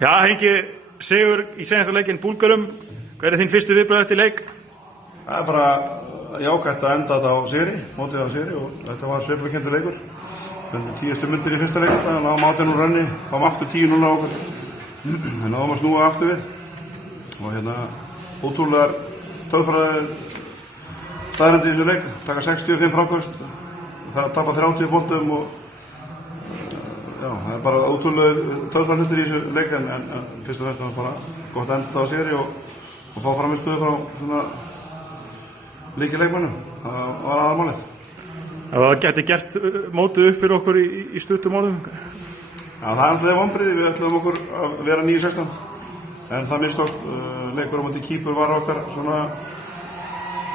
Já, Hengi, sigur í seinasta leikinn Búlgörum. Hver þín fyrstu viðbrögð eftir leik? Það bara jákvætt að enda þetta á sigri, mótið á sigri og þetta var sveiflukenndur leikur. Við 10 mundir í fyrsta leikur, þannig að náðum 18 úr rönni, fáum aftur 10-0 á okkur. En náðum að snúa aftur við. Og ótrúlegar tölfræði staðreyndir í þessu leik, taka 65 fráköst, það að tapa 30 boltum og það bara ótrúlegar tölfræði hlutir í þessu leik en fyrst og fremst var bara gott að enda á sigri og fá framistöðu frá svona lykilleikmönnum. Það var aðalmálið. Það gæti gert mótið upp fyrir okkur í stuttum orðum? Já, það er alltaf vonbrigði, við ætluðum okkur að vera 9-16 en það mistókst. Leikur á móti Kýpur var okkar svona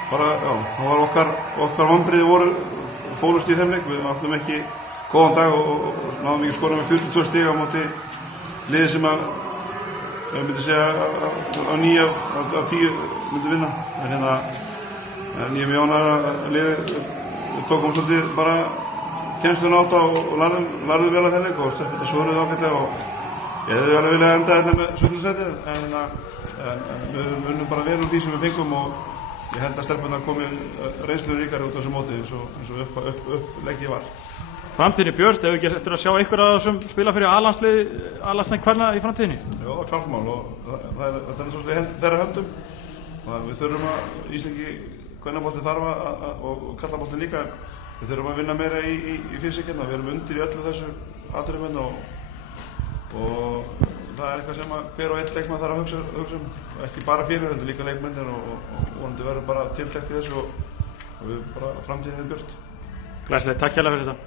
bara, það var okkar vonbrigði fólust í þeim leik. Við áttum ekki góðan dag og náðum ekki skora með 42 stig á móti liði sem að ég myndi segja að 9 af 10 myndi vinna. En ég er mjög ánægður að liði tókum svolítið bara kennsluna á þetta og lærðum vel að þeim leik og þetta svöruði ágætlega og ég hefði alveg viljað enda hérna með 17. sætið en við unnum bara vel úr því sem við fengum og ég held að stelpurnar komi reynslu ríkari út á þessu móti eins og uppleggið var. Framtíðinni björt, ef við ekki eftir að sjá einhverja sem spila fyrir A-landsleik kvenna í framtíðinni? Já, það er klart mál og þetta er svo sem þeirra höndum. Við þurfum að Íslengi kvennabolti þarf og karlabolti líka. Við þurfum að vinna meira í fysikina. Við erum undir í öllu þessu atriðum og það er eitthvað sem hver og einn leikmann þarf að hugsa ekki bara fyrir heldur líka leikmennir og vonandi verður bara tiltekt í þessu og við bara framtíðinni björt. Glæsilegt, takk hérlega fyrir þetta.